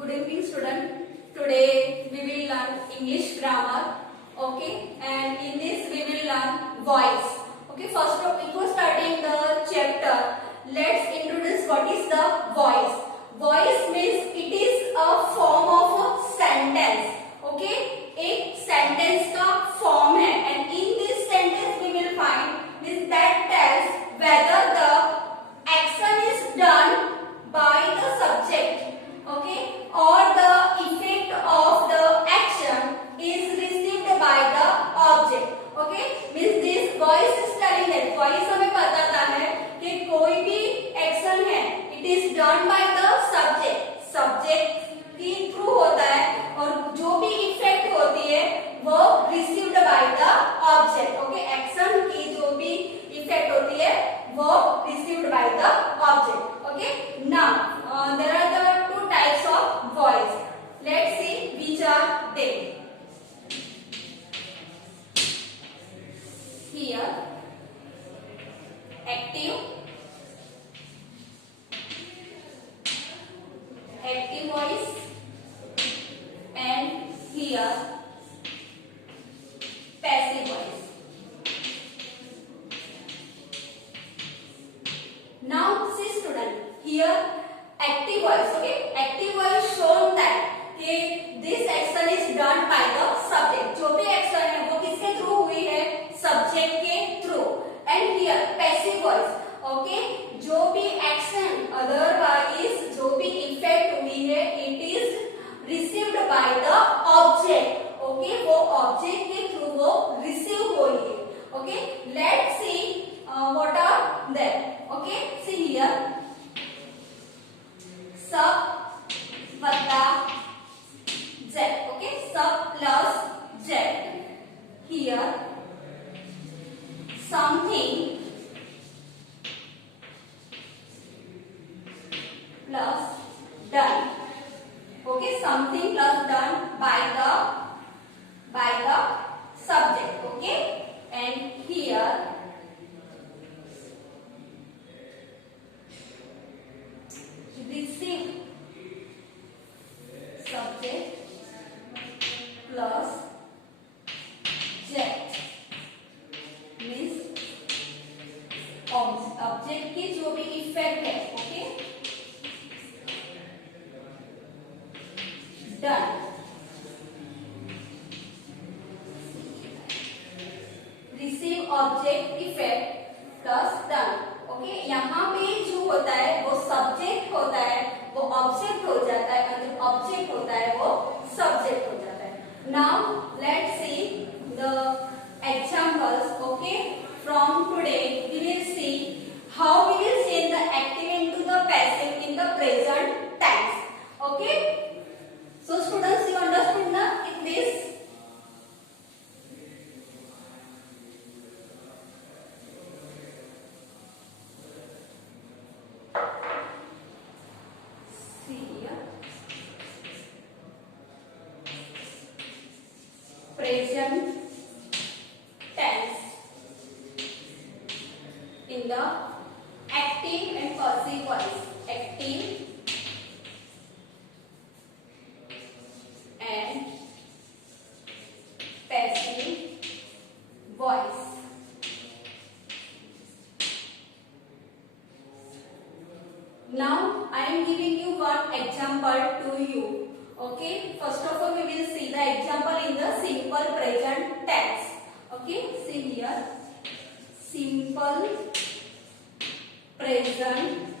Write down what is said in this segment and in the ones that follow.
Good evening, student. Today we will learn English grammar. Okay, and in this we will learn voice. Okay, first of before starting the chapter, let's introduce what is the voice. Voice means it is a form of a sentence. Okay, एक sentence का form है, and in this sentence we will find this that tells whether the action is done by the subject. Okay, or the effect of the action is received by the object. Okay, means this voice is telling that voice हमें बताता है कि कोई भी action है it is done by the subject के through होता है, और जो भी effect होती है वो received by the object. Okay, action की जो भी effect होती है वो received by the object. Okay, now there are the two types of voice. Let's see which are they. Here active voice, and here passive voice. Now see student, here active voice. Okay, active voice shown that this action is done by the subject. जो भी action है वो किसके through हुई है? Subject के through. And here passive voice. Okay, जो भी action otherwise जो भी effect हुई है it is received by the object. Okay, वो object के थ्रू वो receive हुई है. Okay, let's see what are them. Okay, see here sub वत्ता z. Okay, sub plus z. Here something plus done. Okay, something plus done by the subject. Okay, and here receive subject plus jet means object की जो भी effect है. Okay, done. Receive object effect plus done. Okay, यहाँ पे जो होता है वो सब्जेक्ट होता है वो ऑब्जेक्ट हो जाता है, और जो ऑब्जेक्ट होता है वो सब्जेक्ट हो जाता है. Now let's see the examples. Okay, from today we will see how we will change the active into the passive in the present tense. Okay, so students, you understood na in this? See here present tense in the active and passive voice. Active and passive voice. Now I am giving you one example to you. Okay, first of all we will see the example in the simple present tense. Okay, see here simple present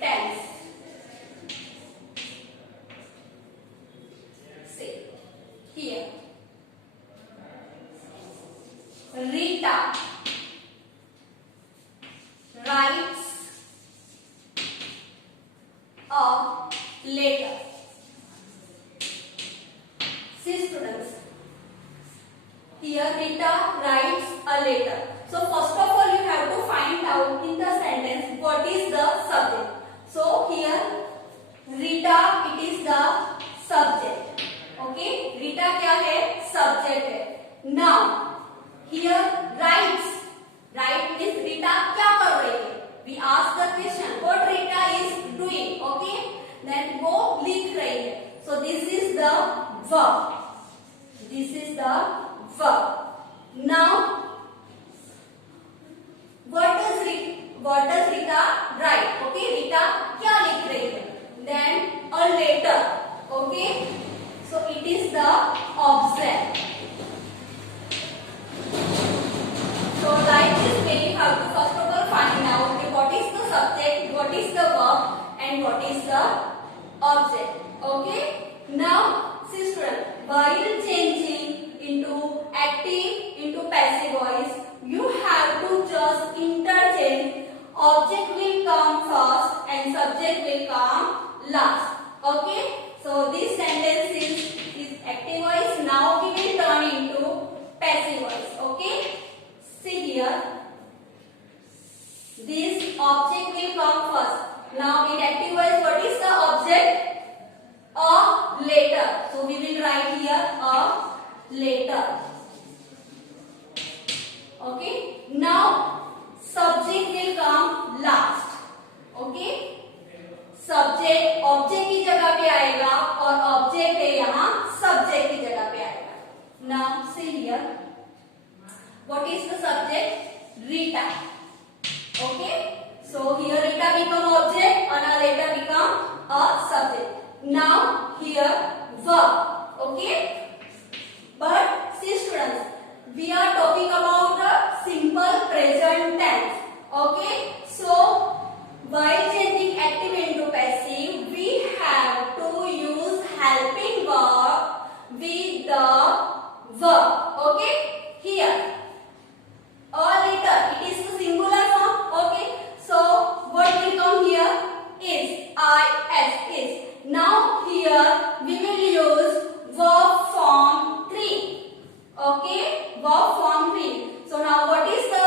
tense. See here Rita writes a letter. See students, here Rita writes a letter. So first of all you have to find So this is the verb. This is the verb. Now what does Rita write? Okay, Rita क्या लिख रही है? Then a letter. Okay, so it is the object. So like this way we have to first of all find out what is the subject, what is the verb, and what is the object. Okay, now see student, while changing into active into passive voice, you have to just interchange. Object will come first and subject will come last. Okay, so this sentence is active voice. Now we will turn into passive voice. Okay, see here, this object will come first. Now in active voice, what is the object? A letter. So we will write here a letter. Okay, now subject will come last. Okay, subject object की जगह पे आएगा और object है यहाँ subject की जगह पे आएगा. Now see here, what is the subject? Rita. Okay, so here Rita become object and a letter become a subject. Now here verb. Okay, but see students, we are talking about the simple present tense. Okay, so while changing active into passive, we have to use helping verb with the verb. Okay, here a letter, it is the singular form. Okay, so what will come here? Is. Is. Now here we will use verb form 3. Okay, verb form 3. So now what is the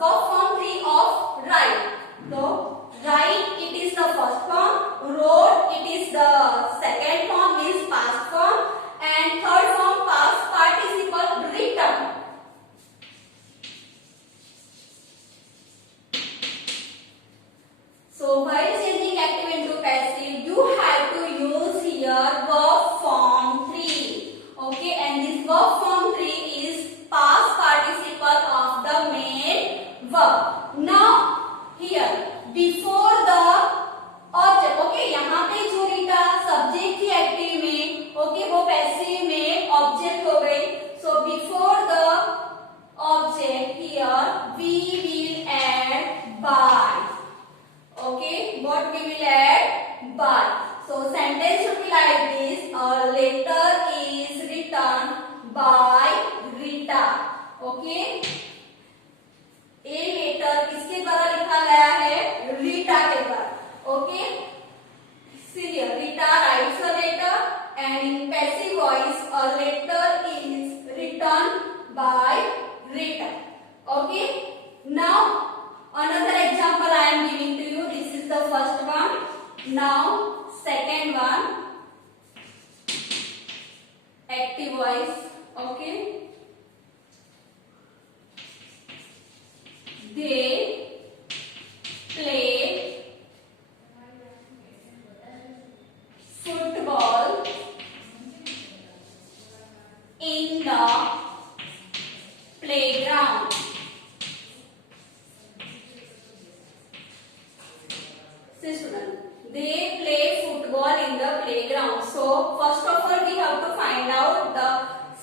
verb form 3 of write? So write, it is the first form. Wrote, it is the second form, is past form, and third form past participle written. So while changing active into passive, you have to use here verb form 3. Okay, and this verb form 3 is past participle of the main verb. Now here before the object. Okay, यहाँ पे जो Rita subject थी active में, okay, वो passive में object हो गई. So before the object here we will add by. Okay, what we will add? By. So sentence should be like this: a letter is written by Rita. Okay, a letter किसके द्वारा लिखा गया है? Rita के द्वारा. Okay, serial Rita writes a letter and in passive voice a letter is written by Rita. Okay, now another example I am giving to you. This is the first one. Now second one, active voice. Okay, they play football in the playground. See student, they play football in the playground. So first of all we have to find out the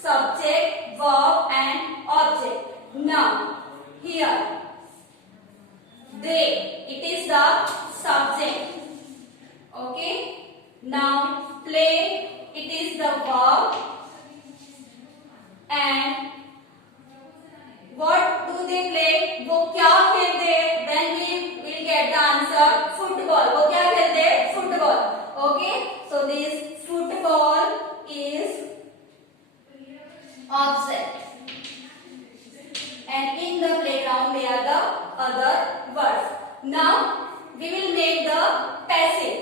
subject, verb and object. Now here they, it is the subject. Okay, now play, it is the verb, and what do they play? वो क्या खेलते हैं? Then we will get the answer football. वो क्या खेलते हैं? Football. Okay, so this football is object, and in the playground they are the other words. Now we will make the passive.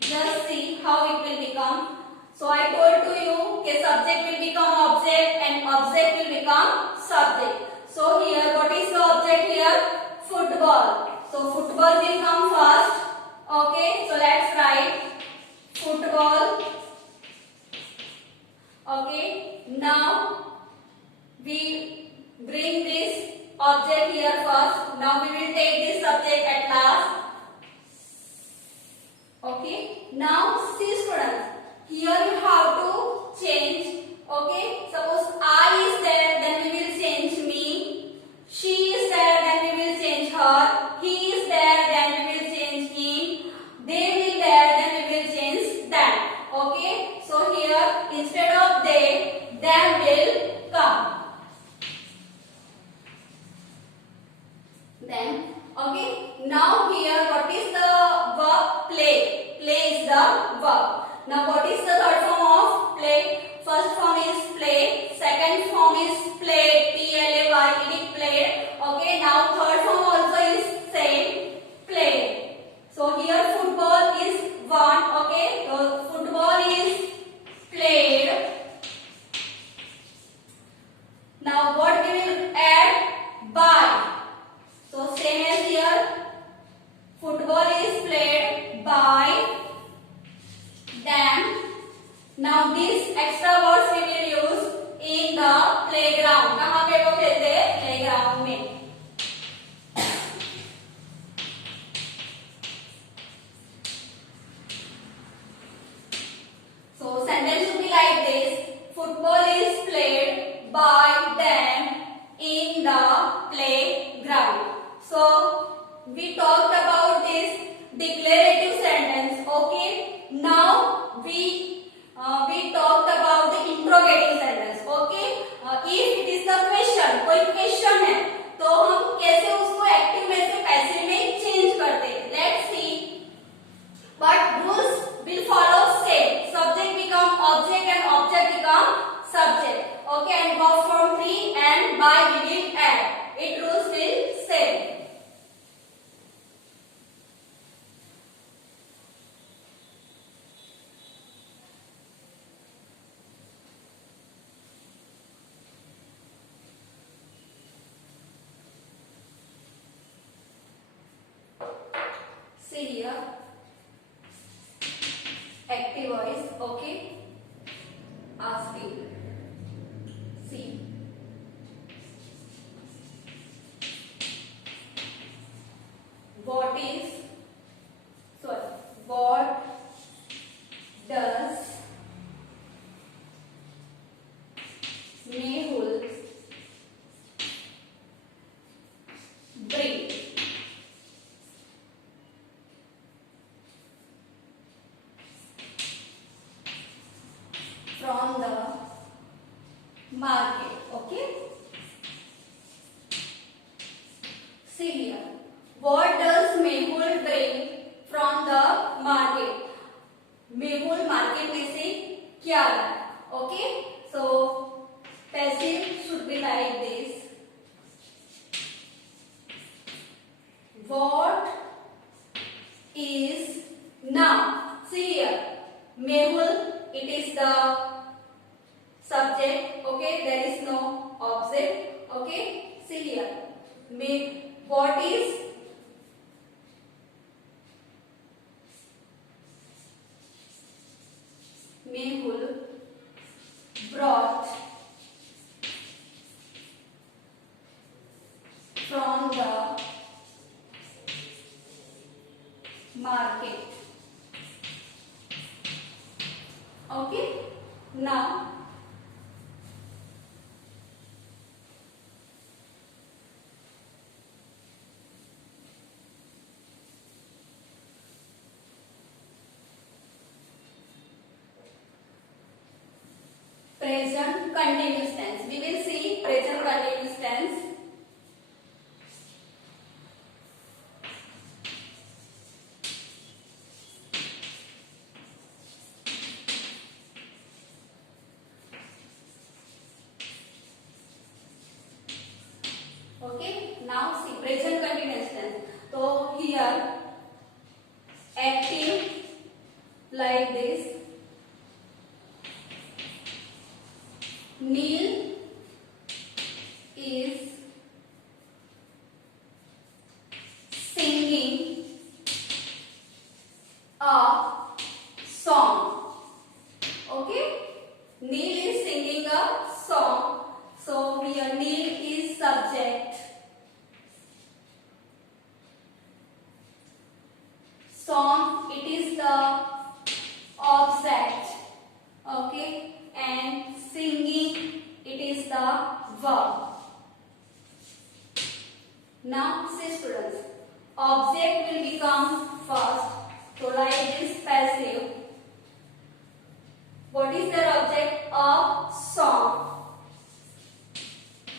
Just see how it will become. So I told to you that subject will become object and object will become subject. So here what is the object here? Football. So football will come first. Okay, so let's write football now we will take this subject at last. Okay, now see students, here you have to change. Okay, suppose I is there, then we will change me. She is there, then we will change her. He is there, then we will change him. They will there, then we will change them. Okay, so here instead of they, them will come. Then, okay, now here what is the verb? Play. Play is the verb. Now what is the third form of play? First form is play, second form is played, P-L-A-Y, it is played. Okay, now third form also is same, played. So here football is one, okay, so football is played. Now what we will add? By. So same as here, football is played by them. Now these extra words we will use in the playground. कहाँ पे वो खेलते हैं? Playground में. So sentence should be like this: football is played by them in the playground. So we talked about this declarative sentence. Okay, now we talked about the interrogative sentence. Okay, if it is the question, कोई question है, तो हम कैसे उसको active में से passive में change करते हैं? Let's see. But rules will follow same. Subject become object and object become subject. Okay, and verb form 3 and by we will add. It rules will same. See here, active voice, okay, asking, see, what does Mehul bring? From the market. Okay, see here, what does Mehul bring from the market? Mehul market में से क्या लाया? Okay, so passive should be like this: what is now? See here, Mehul, it is the subject. Okay, there is no object. Okay, see here, what is Mehul brought from the market. Okay, now present continuous tense. We will see present continuous tense. Okay, now see present continuous tense. So here active like this: Neil is singing a song. Okay, Neil is singing a song. So here Neil is subject Now see students, object will become first. So like this passive. What is their object? A song.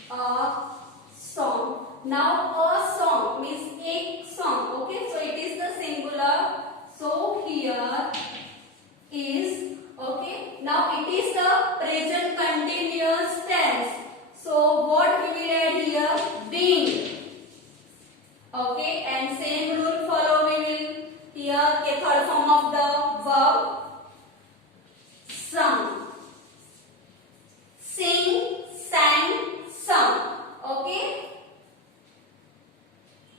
A song. Now a song means a song. Okay, so it is the singular. So here is, okay. Now it is the present continuous tense. So what we will add here? Been. Okay, and same rule follow. We will here a third form of the verb. Sung. Sing, sang, sung. Okay.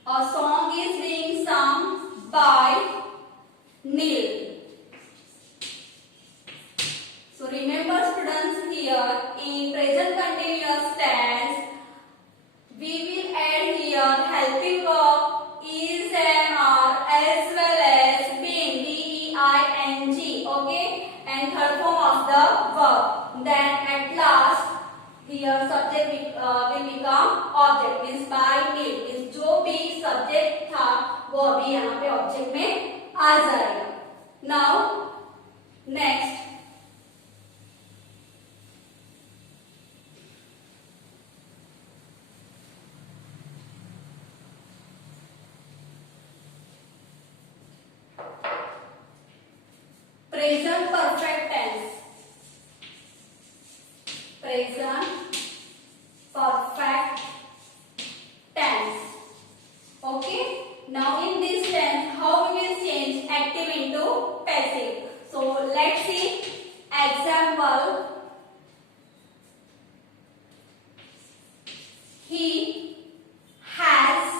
A song is being sung by Neil. So remember students, here in present continuous tense we will add here helping verb is, am, are, as well as being, B-E-I-N-G. Okay, and third form of the verb. Then at last here subject will become object, means by Neil, means जो भी subject था वो अभी यहाँ पे object में आ जाएगा. Now next, present perfect tense. Present perfect tense. Okay. Now in this tense, how we will change active into passive. So let's see. Example. He has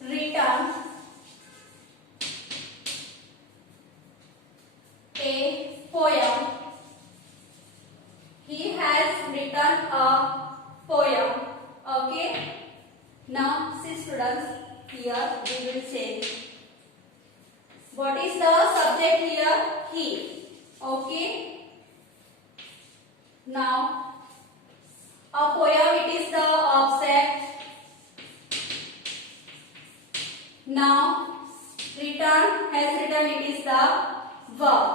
written a poem. He has written a poem. Okay. Now see students, here we will change. What is the subject here? He. Okay. Now a poem, it is the object. Now written, has written, it is the verb.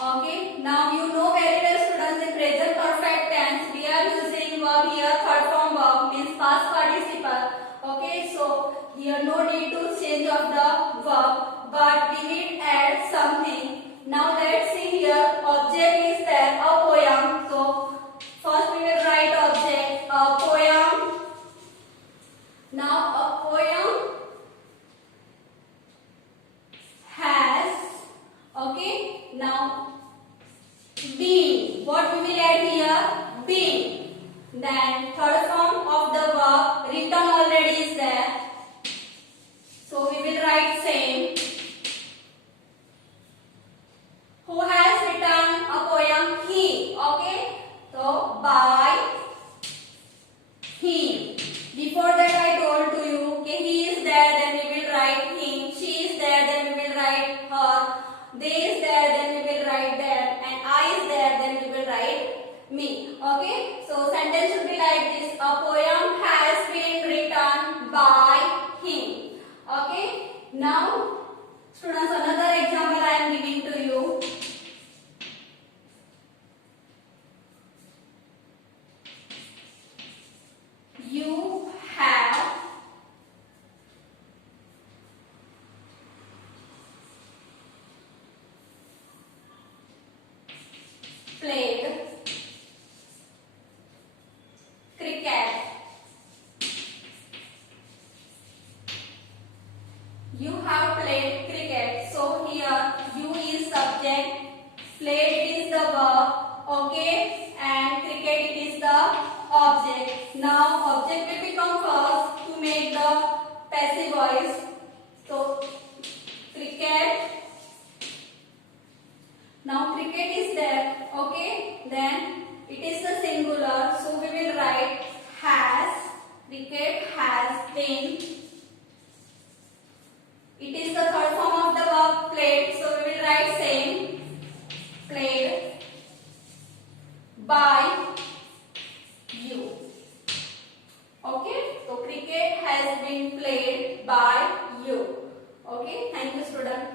Okay. Now you know very well students, in present perfect tense we are using verb here, third form verb, means past participle. Okay, so here no need to change of the verb, but we will add something. Now let's see here, object is there, a poem. So first we will write object, a poem. Now a poem has, okay, now been. What we will add here? Been. Then third form of the verb written already is there. So we will write same. Who has written a poem? He. Okay. So by him. Before that I told to you, okay, he is there, then we will write him. She is there, then we will write her. They is there, then we will write them. And I is there, then we will write me. Okay. So sentence should be like this. A poem has been written by him. Okay. Now students, another example I am giving to you. You have played cricket. You have played cricket. So here you is subject, played is the verb, okay, and cricket it is the object. Now object will become first to make the passive voice. So cricket. Now cricket is there, okay, then it is the singular, so we will write has. Cricket has been. It is the third form of the verb played, so we will write same. Played. has been played by you. Okay, thank you student.